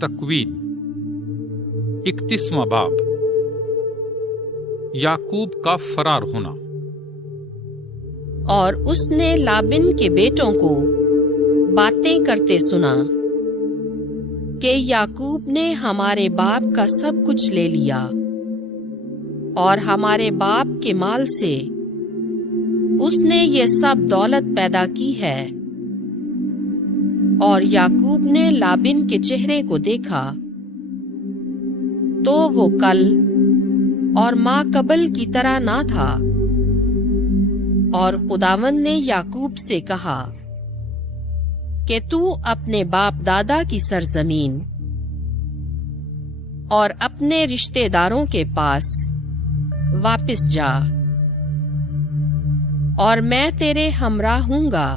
तकवीन 31वां बाब। याकूब का फरार होना। और उसने लाबिन के बेटों को बातें करते सुना कि याकूब ने हमारे बाप का सब कुछ ले लिया और हमारे बाप के माल से उसने ये सब दौलत पैदा की है। और याकूब ने लाबिन के चेहरे को देखा तो वो कल और माकबल की तरह ना था। और खुदावंद ने याकूब से कहा कि तू अपने बाप दादा की सरजमीन और अपने रिश्तेदारों के पास वापस जा, और मैं तेरे हमराह हूँगा।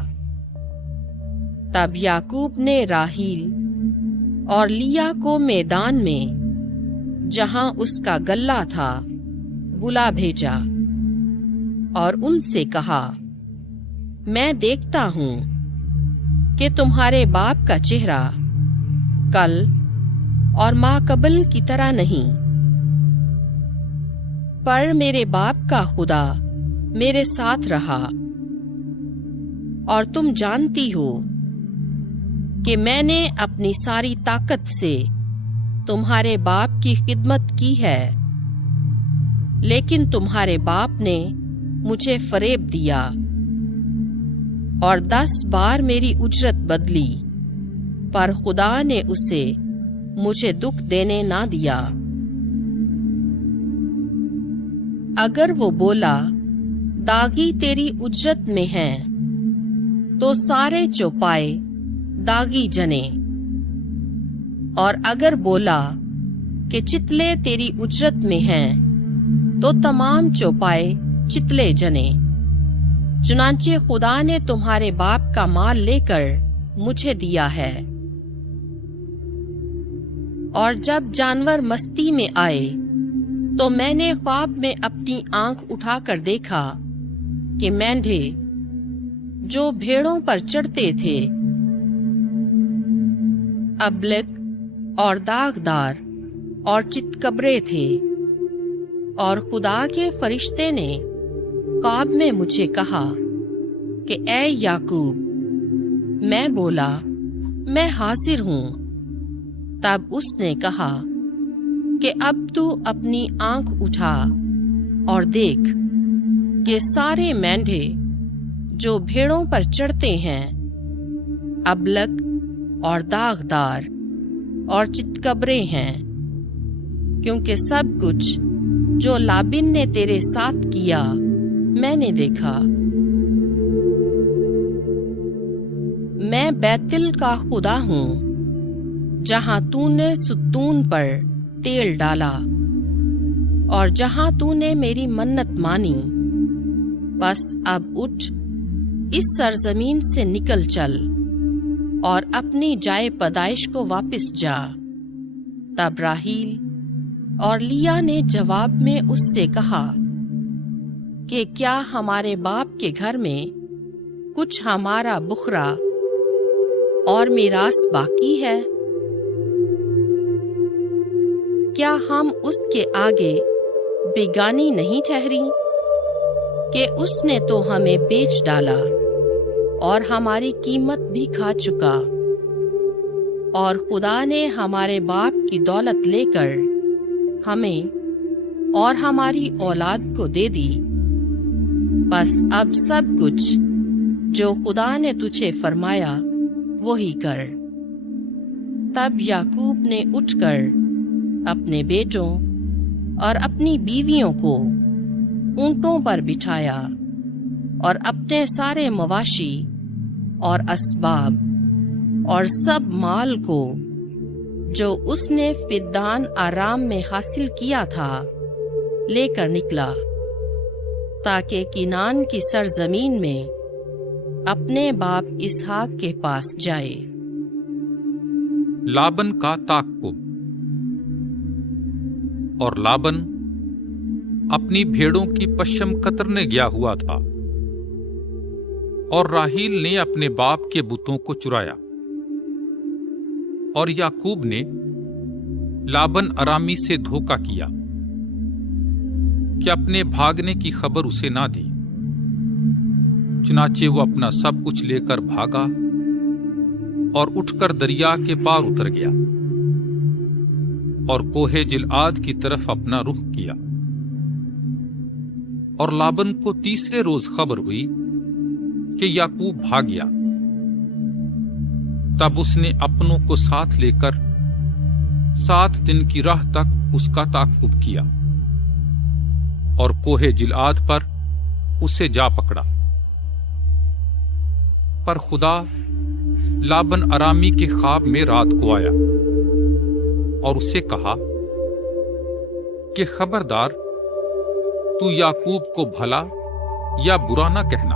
तब याकूब ने राहील और लिया को मैदान में जहां उसका गल्ला था बुला भेजा और उनसे कहा, मैं देखता हूं कि तुम्हारे बाप का चेहरा कल और माकबल की तरह नहीं, पर मेरे बाप का खुदा मेरे साथ रहा। और तुम जानती हो कि मैंने अपनी सारी ताकत से तुम्हारे बाप की खिदमत की है, लेकिन तुम्हारे बाप ने मुझे फरेब दिया और 10 बार मेरी उजरत बदली, पर खुदा ने उसे मुझे दुख देने ना दिया। अगर वो बोला, दागी तेरी उजरत में हैं, तो सारे चौपाए दागी जने। और अगर बोला कि चितले तेरी उजरत में हैं, तो तमाम चौपाए चितले जने। चुनांचे खुदा ने तुम्हारे बाप का माल लेकर मुझे दिया है। और जब जानवर मस्ती में आए तो मैंने ख्वाब में अपनी आंख उठाकर देखा कि मेंढे जो भेड़ों पर चढ़ते थे, अबलक और दागदार और चितकबरे थे। और खुदा के फरिश्ते ने ख्वाब में मुझे कहा कि ऐ याकूब। मैं बोला, मैं हाजिर हूं। तब उसने कहा कि अब तू अपनी आंख उठा और देख कि सारे मेंढे जो भेड़ों पर चढ़ते हैं, अबलक और दागदार और चितकबरे हैं, क्योंकि सब कुछ जो लाबिन ने तेरे साथ किया मैंने देखा। मैं बैतल का खुदा हूं, जहां तूने सुतून पर तेल डाला और जहां तूने मेरी मन्नत मानी। बस अब उठ, इस सरजमीन से निकल चल और अपनी जाए पैदाइश को वापस जा। तब राहील और लिया ने जवाब में उससे कहा कि क्या हमारे बाप के घर में कुछ हमारा बुखरा और मीरास बाकी है? क्या हम उसके आगे बेगानी नहीं ठहरी कि उसने तो हमें बेच डाला और हमारी कीमत भी खा चुका, और खुदा ने हमारे बाप की दौलत लेकर हमें और हमारी औलाद को दे दी। बस अब सब कुछ जो खुदा ने तुझे फरमाया वही कर। तब याकूब ने उठकर अपने बेटों और अपनी बीवियों को ऊंटों पर बिठाया और अपने सारे मवाशी और असबाब और सब माल को जो उसने फिद्दान आराम में हासिल किया था लेकर निकला, ताकि किनान की सरजमीन में अपने बाप इसहाक के पास जाए। लाबन का ताक्कुब। और लाबन अपनी भेड़ों की पश्चिम कतरने गया हुआ था, और राहील ने अपने बाप के बुतों को चुराया। اور یعقوب نے لابن ارامی سے دھوکہ کیا کہ اپنے بھاگنے کی خبر اسے نہ دی۔ چنانچہ وہ اپنا سب کچھ لے کر بھاگا اور اٹھ کر دریا کے پار اتر گیا اور کوہ جلعاد کی طرف اپنا رخ کیا۔ اور لابن کو تیسرے روز خبر ہوئی کہ یعقوب بھاگ گیا۔ تب اس نے اپنوں کو ساتھ لے کر 7 دن کی راہ تک اس کا تعاقب کیا اور کوہ جلعاد پر اسے جا پکڑا۔ پر خدا لابن ارامی کے خواب میں رات کو آیا اور اسے کہا کہ خبردار، تو یعقوب کو بھلا یا برا نہ کہنا۔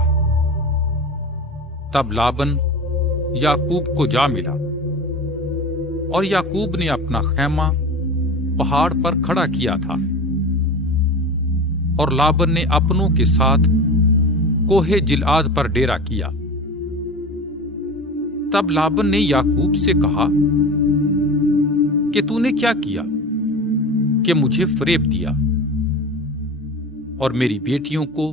تب لابن یعقوب کو جا ملا اور یعقوب نے اپنا خیمہ پہاڑ پر کھڑا کیا تھا اور لابن نے اپنوں کے ساتھ کوہ جلعاد پر ڈیرا کیا۔ تب لابن نے یعقوب سے کہا کہ تو نے کیا کیا کہ مجھے فریب دیا اور میری بیٹیوں کو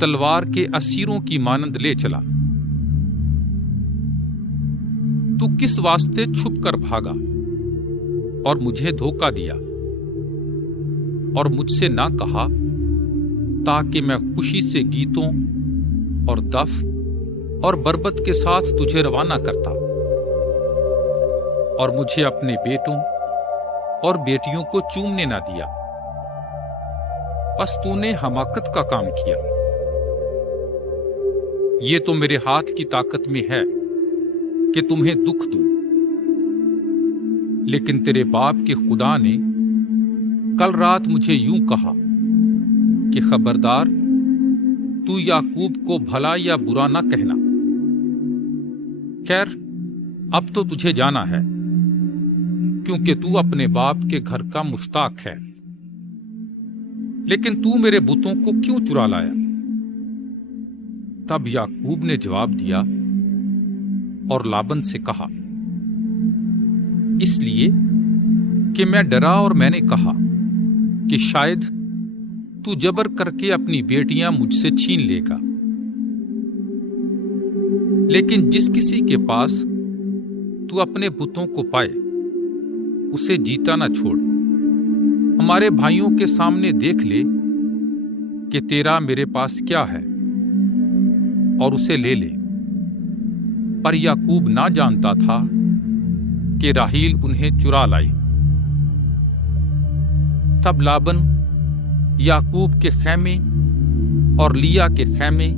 تلوار کے اسیروں کی مانند لے چلا؟ تو کس واسطے چھپ کر بھاگا اور مجھے دھوکہ دیا اور مجھ سے نہ کہا تاکہ میں خوشی سے گیتوں اور دف اور بربط کے ساتھ تجھے روانہ کرتا اور مجھے اپنے بیٹوں اور بیٹیوں کو چومنے نہ دیا؟ بس تو نے حماقت کا کام کیا۔ یہ تو میرے ہاتھ کی طاقت میں ہے کہ تمہیں دکھ دوں، لیکن تیرے باپ کے خدا نے کل رات مجھے یوں کہا کہ خبردار، تو یعقوب کو بھلا یا برا نہ کہنا۔ خیر، اب تو تجھے جانا ہے، کیونکہ تو اپنے باپ کے گھر کا مشتاق ہے، لیکن تو میرے بتوں کو کیوں چرا لایا؟ تب یعقوب نے جواب دیا اور لابن سے کہا، اس لیے کہ میں ڈرا اور میں نے کہا کہ شاید تو جبر کر کے اپنی بیٹیاں مجھ سے چھین لے گا۔ لیکن جس کسی کے پاس تو اپنے بتوں کو پائے اسے جیتا نہ چھوڑ۔ ہمارے بھائیوں کے سامنے دیکھ لے کہ تیرا میرے پاس کیا ہے اور اسے لے لے۔ پر یعقوب نہ جانتا تھا کہ راحیل انہیں چرا لائی۔ تب لابن یعقوب کے خیمے اور لیا کے خیمے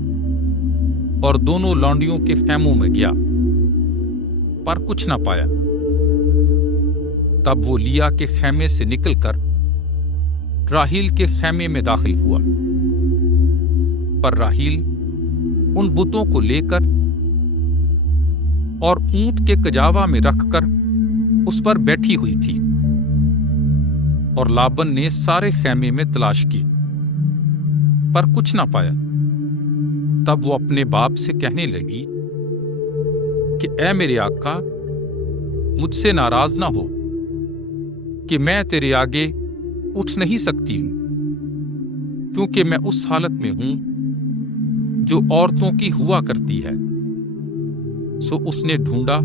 اور دونوں لونڈیوں کے خیموں میں گیا، پر کچھ نہ پایا۔ تب وہ لیا کے خیمے سے نکل کر راحیل کے خیمے میں داخل ہوا، پر راحیل ان بتوں کو لے کر اور اونٹ کے کجاوا میں رکھ کر اس پر بیٹھی ہوئی تھی، اور لابن نے سارے خیمے میں تلاش کی پر کچھ نہ پایا۔ تب وہ اپنے باپ سے کہنے لگی کہ اے میرے آقا، مجھ سے ناراض نہ ہو کہ میں تیرے آگے اٹھ نہیں سکتی ہوں، کیونکہ میں اس حالت میں ہوں جو عورتوں کی ہوا کرتی ہے۔ سو اس نے ڈھونڈا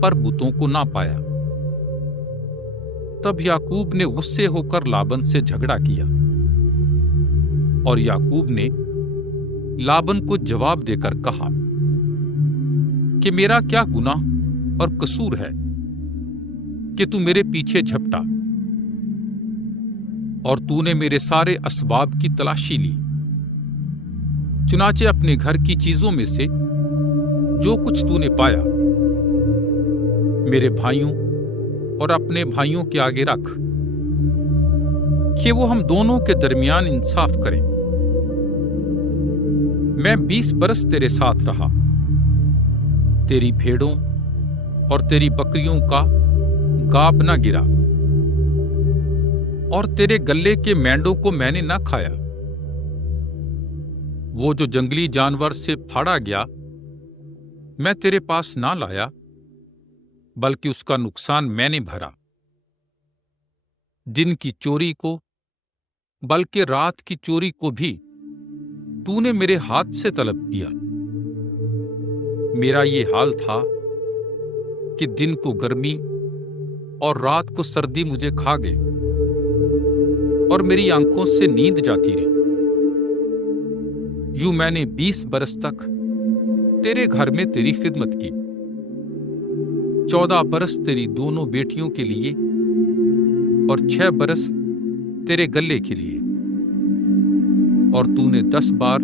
پر بتوں کو نہ پایا۔ تب یعقوب نے غصے ہو کر لابن سے جھگڑا کیا، اور یعقوب نے لابن کو جواب دے کر کہا کہ میرا کیا گناہ اور قصور ہے کہ تو میرے پیچھے جھپٹا اور تو نے میرے سارے اسباب کی تلاشی لی؟ چنانچہ اپنے گھر کی چیزوں میں سے جو کچھ تو نے پایا میرے بھائیوں اور اپنے بھائیوں کے آگے رکھ، کہ وہ ہم دونوں کے درمیان انصاف کریں۔ میں 20 برس تیرے ساتھ رہا، تیری بھیڑوں اور تیری بکریوں کا گاب نہ گرا، اور تیرے گلے کے مینڈوں کو میں نے نہ کھایا۔ وہ جو جنگلی جانور سے پھاڑا گیا میں تیرے پاس نہ لایا، बल्कि उसका नुकसान मैंने भरा। दिन की चोरी को, बल्कि रात की चोरी को भी तूने मेरे हाथ से तलब किया। मेरा ये हाल था कि दिन को गर्मी और रात को सर्दी मुझे खा गए और मेरी आंखों से नींद जाती रही। यूं मैंने 20 बरस तक तेरे घर में तेरी खिदमत की, 14 बरस तेरी दोनों बेटियों के लिए और 6 बरस तेरे गल्ले के लिए, और तूने 10 बार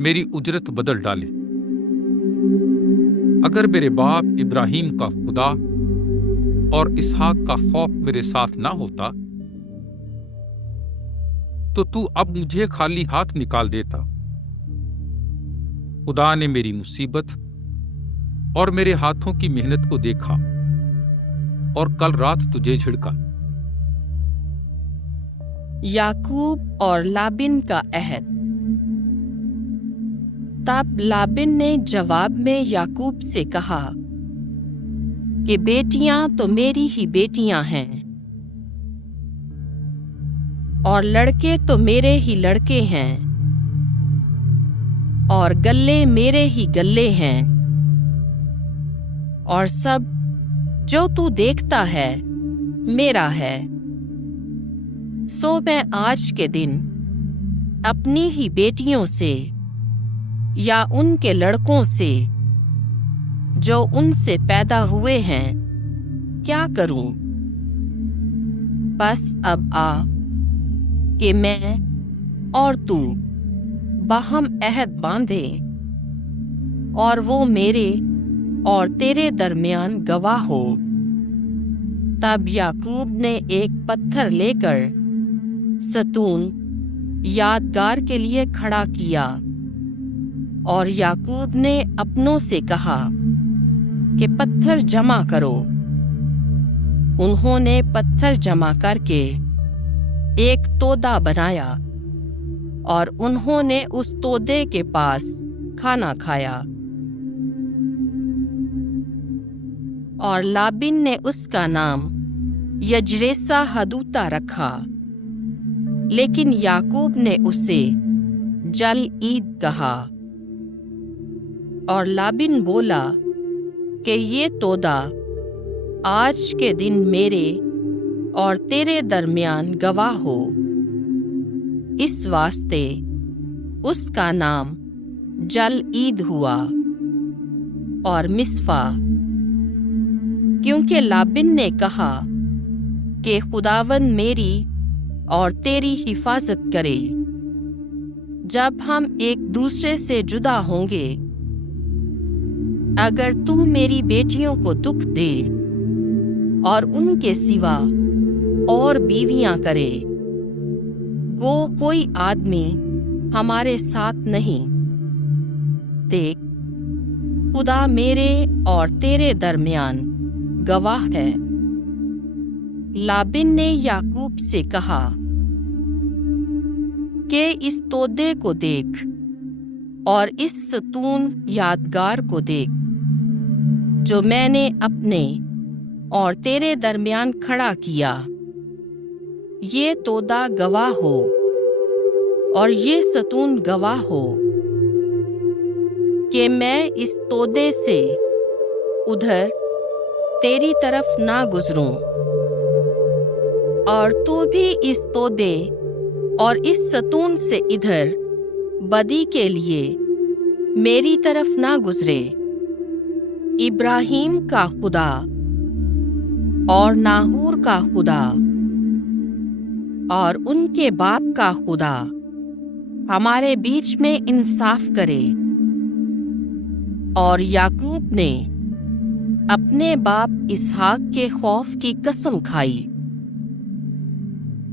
मेरी उजरत बदल डाले। अगर मेरे बाप इब्राहिम का खुदा और इसहाक का खौफ मेरे साथ ना होता तो तू अब मुझे खाली हाथ निकाल देता। खुदा ने मेरी मुसीबत और मेरे हाथों की मेहनत को देखा और कल रात तुझे झिड़का। याकूब और लाबिन का अहद। तब लाबिन ने जवाब में याकूब से कहा कि बेटियां तो मेरी ही बेटियां हैं और लड़के तो मेरे ही लड़के हैं और गल्ले मेरे ही गल्ले हैं, और सब जो तू देखता है मेरा है। सो मैं आज के दिन अपनी ही बेटियों से या उनके लड़कों से जो उनसे पैदा हुए हैं क्या करूं? बस अब आ कि मैं और तू बाहम अहद बांधे और वो मेरे और तेरे दरमियान गवाह हो। तब याकूब ने एक पत्थर लेकर सतून यादगार के लिए खड़ा किया, और याकूब ने अपनों से कहा कि पत्थर जमा करो। उन्होंने पत्थर जमा करके एक तोदा बनाया और उन्होंने उस तोदे के पास खाना खाया। और लाबिन ने उसका नाम यजरेसा हदूता रखा, लेकिन याकूब ने उसे जल ईद कहा। और लाबिन बोला कि ये तोदा आज के दिन मेरे और तेरे दरमियान गवाह हो। इस वास्ते उसका नाम जल ईद हुआ और मिस्फा, क्योंकि लाबिन ने कहा कि खुदावन मेरी और तेरी हिफाजत करे। जब हम एक दूसरे से जुदा होंगे, अगर तू मेरी बेटियों को दुख दे और उनके सिवा और बीवियां करे, वो कोई आदमी हमारे साथ नहीं। देख, खुदा मेरे और तेरे दरमियान गवाह है। लाबिन ने याकूब से कहा कि इस तोदे को देख और इस सतून यादगार को देख जो मैंने अपने और तेरे दरमियान खड़ा किया। ये तोदा गवाह हो और ये सतून गवाह हो कि मैं इस तोदे से उधर तेरी तरफ ना गुजरूं, और तू भी इस तोदे और इस सतून से इधर बदी के लिए मेरी तरफ ना गुजरे। इब्राहिम का खुदा और नाहूर का खुदा और उनके बाप का खुदा हमारे बीच में इंसाफ करे। और याकूब ने अपने बाप इसहाक के खौफ की कसम खाई,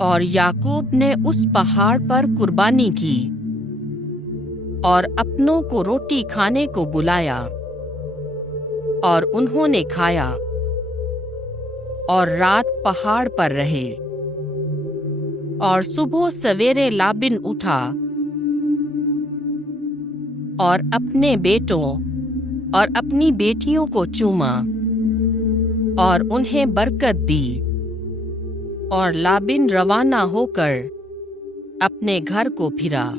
और याकूब ने उस पहाड़ पर कुर्बानी की और अपनों को रोटी खाने को बुलाया, और उन्होंने खाया और रात पहाड़ पर रहे। और सुबह सवेरे लाबिन उठा और अपने बेटों और अपनी बेटियों को चूमा اور انہیں برکت دی، اور لابن روانہ ہو کر اپنے گھر کو پھرا۔